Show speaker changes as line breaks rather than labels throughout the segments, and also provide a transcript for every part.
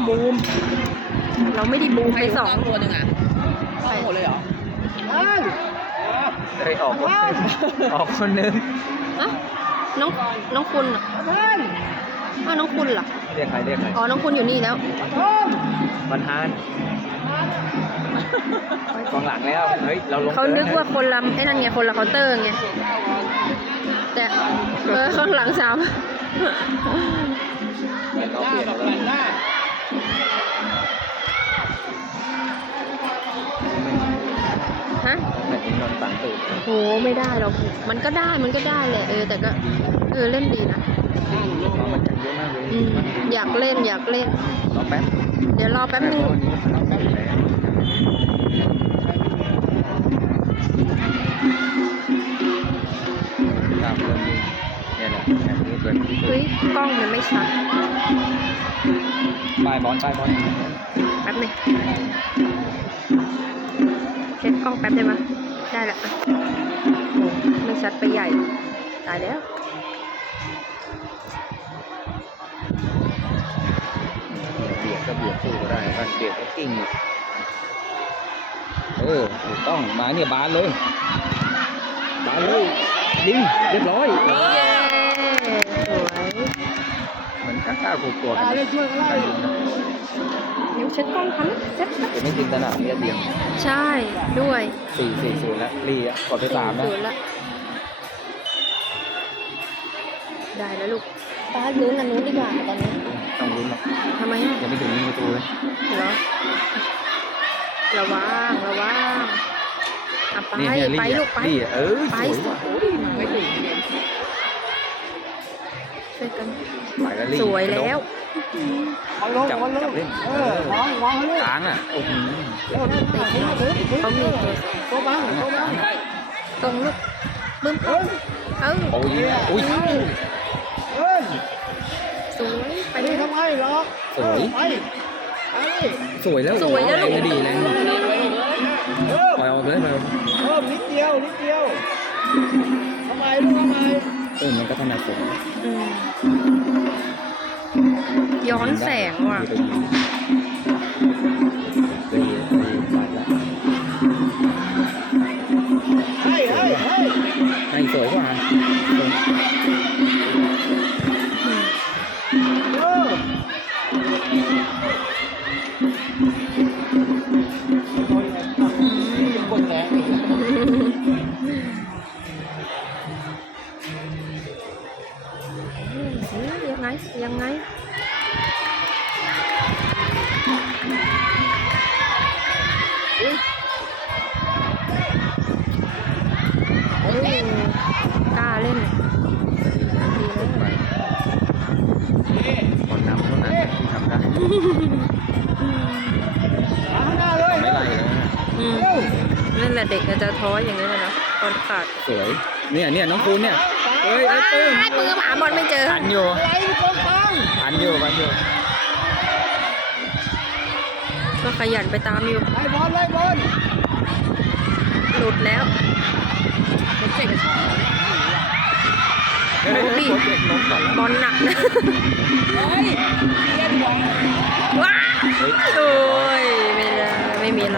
บูม
เราไม่ได้บูมไปสอง
ตัวหนึ่งอ่ะหมดเลยเหรอเฮ้ยออกคนนึง
อะน้องคุณอ่ะน้องคุณเหรอ
เรียกใคร
อ๋อน้องคุณอยู่นี่แล้ว
บรรทานกองหลังแล้วเฮ้ยเราลง
เขานึกว่าคนละไอ้นั่นไงคนละเคาน์เตอร์ไงแต่ข้างหลัง3
เราเปลี่ยนแล้ว
ฮะ
แบบนี้นอนฝังตูด
โหไม่ได้หรอกมันก็ได้แหละแต่ก็เล่นดีนะ
มันจะเยอะมากเลย
อยากเล่น
รอแป๊บ
เดี๋ยวรอแป๊บนึง
ตามเรื่องนี้เนี่ยแหละแบบนี้เป็น
เฮ้ยกล้องมันไม่ชัด
ป้ายบอล
แป๊บนึงเช็คกล้องแป๊บได้ไหมได้ละไม่ชัดไปใหญ่ตายแล้ว
เบียดก็เบียดสู้ก็ได้บ้านเบียดก็กิ้งถูกต้องมาเนี่ยบานเลยยิงเรียบร้อย
เย้สวย
มันกล้ากลัวๆกันนะ
เดี๋ยวเช็คกล้องทันเช็ค
เดี๋ยวไม่จริงสนามนี้เดียว
ใช่ด้วย
4-0แล้วรีอ่ะกดไป3นะ
ศูนย์ละได้แล้วลูกป้าลุ้นอันนู้นดีกว่าตอนนี้
ต้องลุ้นหรอก
ทำไมอ่ะ
ยังไม่ถึงยิงประตูเลย
เหรอระวังอ่ะไป
เนี่ย
ไปลูกไป
รี
ไป
สวยว่ะ
ไม่ถึงช่วยกัน
ไปแล้วรี
สวยแล้ว
จับเล่นค้างอ่ะโอ้โห
ติดเขามีตัวตรงลูกบึ้ม
โอ้ย
สวยไปเลย
ทำไมหรอ
สวยแล้ว
สวยแล้วลูก
ดีแล้วปล่อยออกเลย
นิดเดียวทำไม
มันก็ถนัดผม
ย้อนแสงว่ะ
ให้สวยกว่า
คนแรงอีก
ยังไงกล้าเล่น
คนน้ำเท่านั้นที่ทำได้
ข้างหน้าเลย
ไม่ไล่แล้ว
นั่นแหละเด็กจะท้ออย่างนี้เลยนะตอนขาด
สวยเนี่ยน้องคูณเนี่ยเฮ้ยไอ้ปื้ม
มือหมาบอลไม่เจอ
หันอยู่
อะไรคนฟัง
ก็ขยันไปตามอยู่
ไล่บอล
หลุดแล้ว
เฮ้ยเจ็บล้มก่อน
บอลหนักนะว้าโอ้ยไม่มีอะไร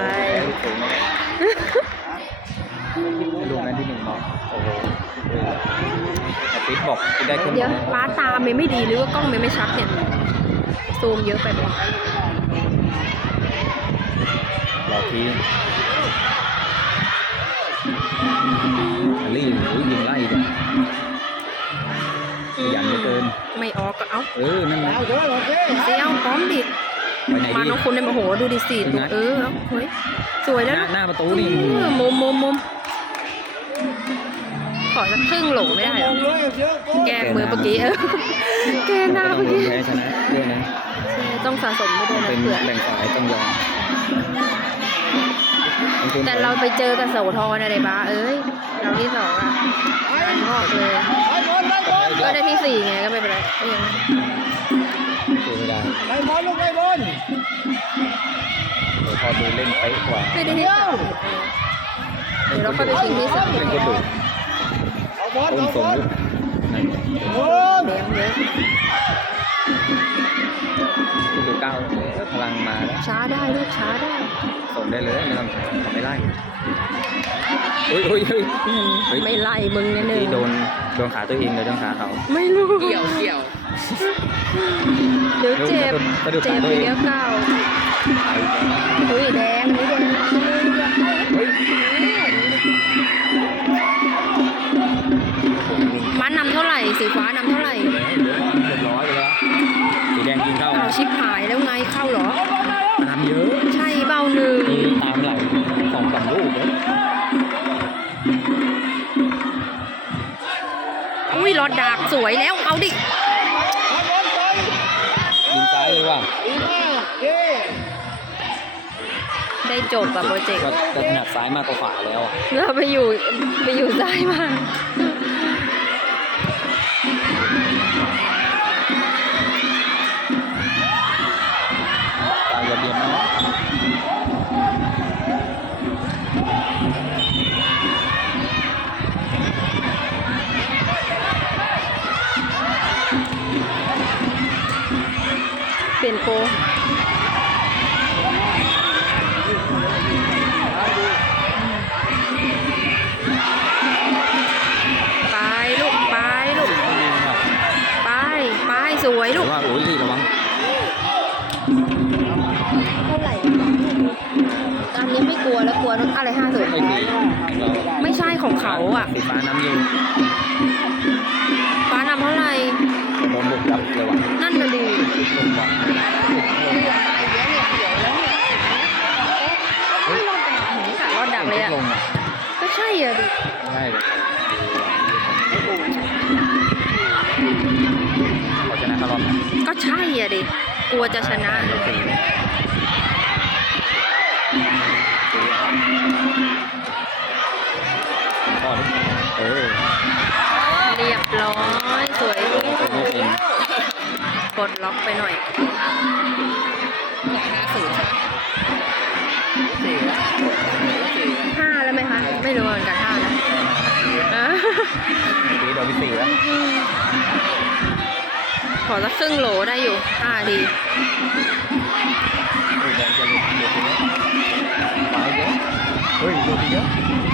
ลูกนั้นที่1บอกโอ้โหปิ๊กบอกได้แค่
เดี๋ยวป้าตาไม่ดีหรือว่ากล้องไม่ชัดเนี่ยซูมเยอะไปป่ะ
รอทีรีบยิงไล่กันยันเหลือเกิน
ไม่ออกก็เอา
นั่นแหละ
เอาเถอะโอเค
เซียวพร้อมดิ
ไปไหน
มา
ดี
น้องคุณเนี่ยโอ้โหดูดิสิตัวเอาเฮ้ยสวยแล้ว
หน้าประตูนี่
มุมขอสักครึ่งโหลไม่ได้เหรอ
เลยเยอะ
แก้มือเมื่อกี้แก้หน้า
ต้อ
เมื่
ง
อ
ลุ้
กี้
นแพ้ชนะด้วยนะ
ต้องสะสมไปด้วยนะ
เป็น
เผื่อ
แบ่งฝ่ายต้องยอม
แต่เราไปเจอกับโสธรอะไรบ้าเอ้ยเราที่2อ่ะการงอกเลย
ไล่บอล
ก็ได้ที่4ไงก็ไม่เป็นไรก็ยัง
สู้ไม่ได้
ไล่บอลลูกไล่บอล
เดี๋ยวพอดูเล่นเป๊ะกว่า
ไม่ได้ที่3เดี๋ยวเราค่อยไปชิงที่2
เป็นคนดุ
เอาบอล
ต้น
เอา
ส
บ
ม
อล
ลูก
โอ้
เลี้ยงเยอะ
ดูก้าวพลังมาแล้ว
ช้าได้ลูกช้าได้
ส่งได้เลยไม่ต้องเขาไม่ไล่เฮ้ยเฮ้ยเฮ้ยเฮ้ย
ไม่ไล่มึงแน่
ที่โดนขาตัวเองเลยโดนขาเขา
ไม่รู้
เกี่ยวเกี่ยว
เดี๋ยวเจ็บ
กระดูก
เจ็
ขา
บ
ตัวเอง
เดี๋ยวเก้าอุ้ยแดงนี่แดง
เฮ้ย
ม้านำเท่าไหร่สีฟ้านำเท่าไหร่
เรียบร้อยไปแล้วสีแดงยิงเข้า
เอาชิปหายแล้วไงเข้าเหรอ
ตามเยอะ
ใช่เบ้าหนึ่ง
ตามไหล2-3 ลูกเลย
อุ้ยรอดดากสวยแล้วเอาดิ
ยิงซ้ายเลยว่ะ
ดีมากเย้
ได้จบกับโปรเจกต์
ก็ถนัดซ้ายมากกว่าขวาแล้วอะ
เราไปอยู่ซ้ายมา
ตายอย่าเบียดนะ
เปลี่ยนโปรไปลูกไปลูกไปสวยลูก
ว่าโอ้ยรีระวัง
เท่าไหร่อันนี้ไม่กลัวแล้วกลัวอะไร50
ไม่ดีเรา
ไม่ใช่ของเขาอ่ะ
สีฟ้าน้ำอยู่
ฟ้านำเท่าไหร่
โดนบุกจับเลยว่ะ
นั่นน่ะดิ
ลงว่ะ
รอดดักเลยอ่ะ
ลงอ่ะ
ก็ใช่อ่ะดิ
ใช่เลยเขาชนะเขารอบนะ
ก็ใช่อ่ะดิ กลัวจะชนะ
ก่อนเออ
เรียบร้อยสวยลูก
ไม่เป็น
กดล็อกไปหน่อย
50ใช่ไหม4
5 แล้วไหมคะ ไม่รู้เหมือนกัน5แล้วอ่ะ
ตีโดนพิตีแล้ว
ขอสักครึ่งโหลได้อยู่5ดี
เฮ้ยแดงจะหลุดเยอะมาเยอะเฮ้ยหลุดเยอะ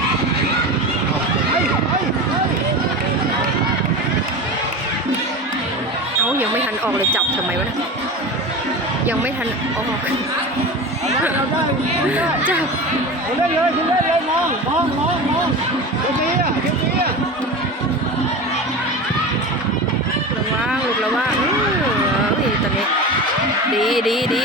เอ้ายังไม่ทันออกเลยจับทำไมวะเนะยังไม่ทันออก
เราได้
จับ
คุณเล่นเลยคุณเล่นเลยมองเดี๋ยวนี้อ่ะเดี๋ยวนี้อ่ะ
ระวังลูกระวังเฮ้ยตอนนี้ดี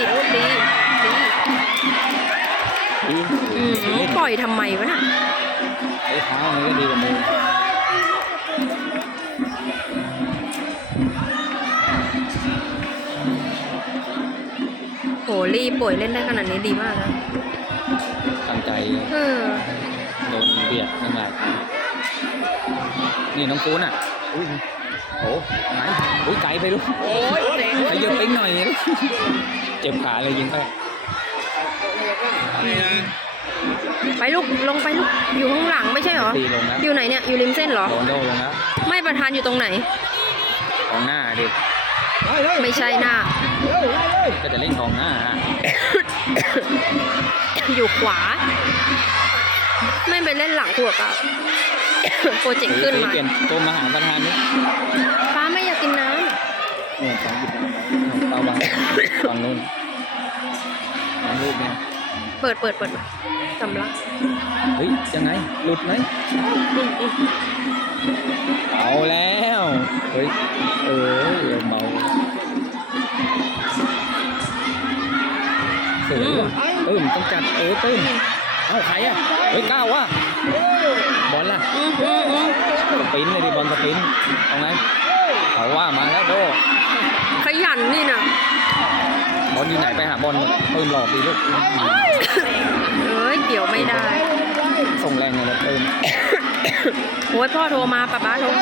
ปล่อยทำไมวะน่ะ
ไอ้เท้ามันก็ดีกว่ามือ
โหรีป่วยเล่นได้ขนาดนี้ดีมากนะ
ตั้งใจ โดนเบียดตั้งหลายครั้งนี่น้องปูนอ่ะอุ้ยโอ้ไหนอุ้ยไกลไปลูก
โอ้ยเตะ
ขยับปิ๊งหน่อยลูกเจ็บขาเลยยิงไป
ไปลูกลงไปลูกอยู่ข้างหลังไม่ใช่เหรอ
ตีลงแล้ว
อยู่ไหนเนี่ยอยู่ริมเส้นเหรอ
โรนลโดลงแล้ว
ไม่ประธานอยู่ตรงไหน
กองหน้าดิ
ไม่ใช่หน้า
ก็จะเล่นกองหน้า
อยู่ขวา ไม่ไปเล่นหลังหัวกับ โปรเจกต์ขึ้นมา
เปลี่ยนตัวมาหาประธานนี่
ฟ้าไม่อยากกินน้
เนี่ยสองหยิบเอาบางฝั่งนู้นน้ำลูกเนี่ย
ำเปิดสำลัก
เฮ้ยยังไงหลุดไหมเอาแล้วเฮ้ยเบาสวยว่ะมันต้องจัดตื้นเอาใครอ่ะเฮ้ยก้าวว่ะบอลล่ะสปรินต์เลยดิบอลสปรินต์เอาไงเอาว่ามาแล้วโด
ขยันนี่นะ
บอลอยู่ไหนไปหาบอลปืนหลอกดีลูก
เกี่ยวไม่ได้
ส่งแรงเลยนะปืน
โอ้ยพ่อโทรมาป้าโทร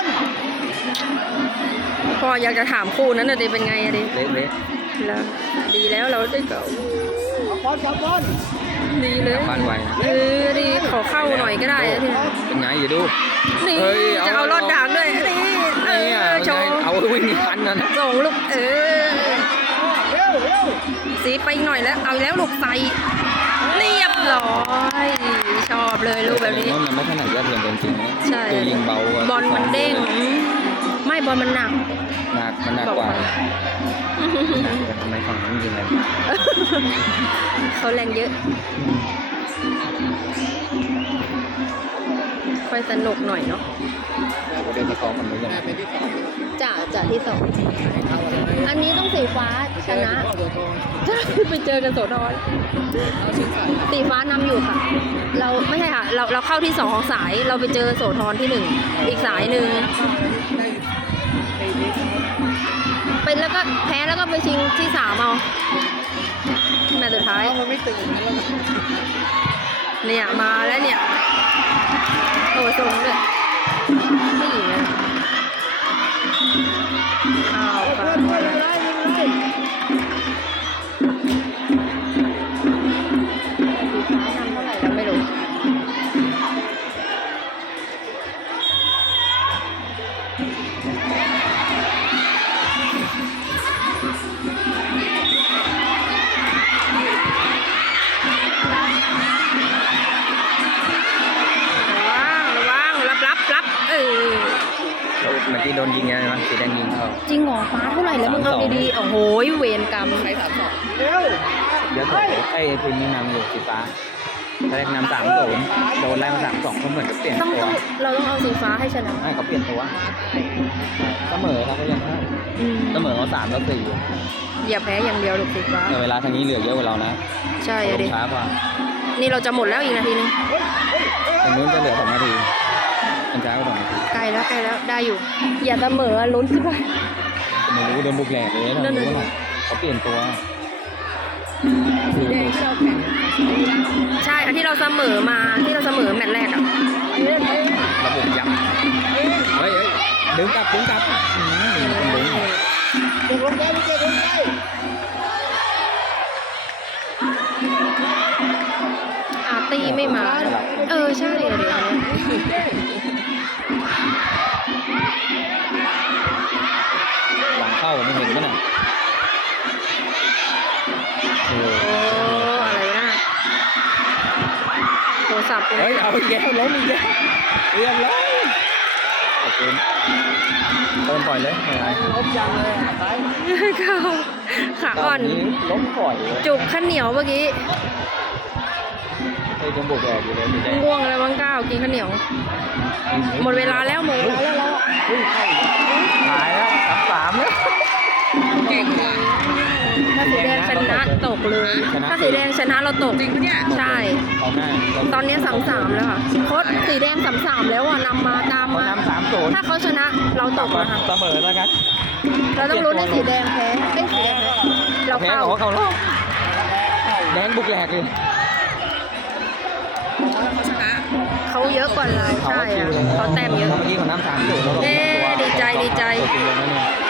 พ่ออยากจะถามคู่นั้นน่ะดิเป็นไงอะดิ
เละ
แล้วดีแล้วเราได้เก่า
จับบอล
ดีเลย
บ้านไวนะ
ดีขอเข้าหน่อยก็ได้นะที
เป็นไงอย่าดู
นี่
เฮ้ย
จะเอารอดด่างด้วยนี่โชว์
เอาวิ่งทันนั่น
ส่งลูก
เร็ว
สีไปอีกหน่อยแล้ว เอาอีกแล้วลูกใส่เรียบร้อยชอบเลยลูกแบบนี้
มันไม่ถนัดยอดเยี่ยมจริงๆนะ
ใช่
ตัวยิงเบากว่า
บอลมันเด้งไม่บอลมันหนัก
มันหนักกว่า
บอกมัน
หนักแต่ทำไมฝั่งนั้นยิงอะไร
เขาแรงเยอะ ค่อยสนุกหน่อยเนาะ
เดินไปกองคนนี้ยัง
จ่าที่สองอันนี้ต้องสีฟ้าชนะใช่ไปเจอกันโสธรสีฟ้านำอยู่ค่ะ เราไม่ใช่ค่ะ เราเข้าที่สองของสาย เราไปเจอโสธรที่หนึ่งอีกสายหนึ่งเป็นแล้วก็แพ้แล้วก็ไปชิงที่สามเอาแมตช์สุดท้าย
มันไม่ตื่นงั้นแล้วนะ
เนี่ยมาแล้วเนี่ยโอ้ทรงด้วยไม่หญิงเลยอ้าว
เพื่
ค่ะ
อนยิงเลยยิงเลย
เราไม่รู้รับเออ
เมื่อกี้โดนยิงไงวะสีแดงยิงเข้า
จริงเหรอฟ้าเท่าไหร่แล้วมึงเอาดีๆโอ้โหเวรกรรม
เร็ว
เดี๋ยวไอ้ทีมนี้นำอยู่สีฟ้าตอนแรกนำ3-0โดนไล่มา3-2เขาเหมือนจะเปลี่ยน
ต้อง
ตัว
เราต้องเอาสีฟ้าให้ชนะ
ไม่เขาเปลี่ยนตัวเสมอเขาก็ยังได้
อืม
เสมอเขา3-4
อย่าแพ้อย่างเดียวลูกสีฟ้า
แต่เวลาทางนี้เหลือเยอะกว่าเรานะ
ใช่
ล
อะ
ง
ดิ
ช้ากว่า
นี่เราจะหมดแล้วอีกนาทีนึง
ทางนู้นจะเหลือ2 นาทีมันช้ากว่า2 นาที
ใกล้แล้วได้อยู่ อย่าเสมอลุ้นสิไป
ไม่รู้โดนบุกแหลกเลย
นั่นน่ะสิ
เขาเปลี่ยนตัว
สีแดงที่เราแข่ง
ใช่อันที่เราเสมอมาที่เราเสมอแมตช์แรกอ่ะ
ระบบยับเฮ้ยดึงกลับดึงดึง
เด็กลงได้เด็กลงได้
อาร์ตี้ไม่มา เออใช่อะเดี๋ยวนี้
หลังเข้าไม่เห็นมั้ยน่ะโอ้
โอ้อะไรวะน่ะโทรศัพท์กู
เฮ้ยเอาอีกแล้วล้มอีกแล้วเรียบร้อยขอบคุณเติมปล่อยเลยไม่เป็นไร
ล้มยังเลยไป
เข้าขาอ่อน
ล้มปล่อยเลย
จุกข้าวเหนียวเมื่อกี้
ไอ้จมูกแดงอยู่เลยสีแดง
ง่วงแล้วมั้งก้าวกินข้าวเหนียว หมดเวลาแล้วเราอะ
หายแล้ว3-3แล้ว
เก่งว่ะ
ถ้าสีแดงชนะตกเลย ถ้าสีแดงชนะเราตก
จริงปะเนี่ย
ใช่
เอาหน้า
ตอนนี้3-3แล้วค่ะโค้ชสีแดง3-3แล้วอ่ะนำมาตาม
เขา
มา
นำ3-0
ถ้าเขาชนะเราตกนะคะ
เสมอแล้วครับ
เราต้องรู้นให้สีแดงแพ้เอ้ยสีแดงแพ้เรา
แพ้
เข้า
บอกว่าเขารอบแดงบุกแหลกเลย
เขาชนะ
เขาเยอะกว่าเราใช่อะเขาแต้มเยอะ
เมื่อกี้เขานำ3-0
เย้ดีใจ
ตัวจริงเลยนะเนี่ย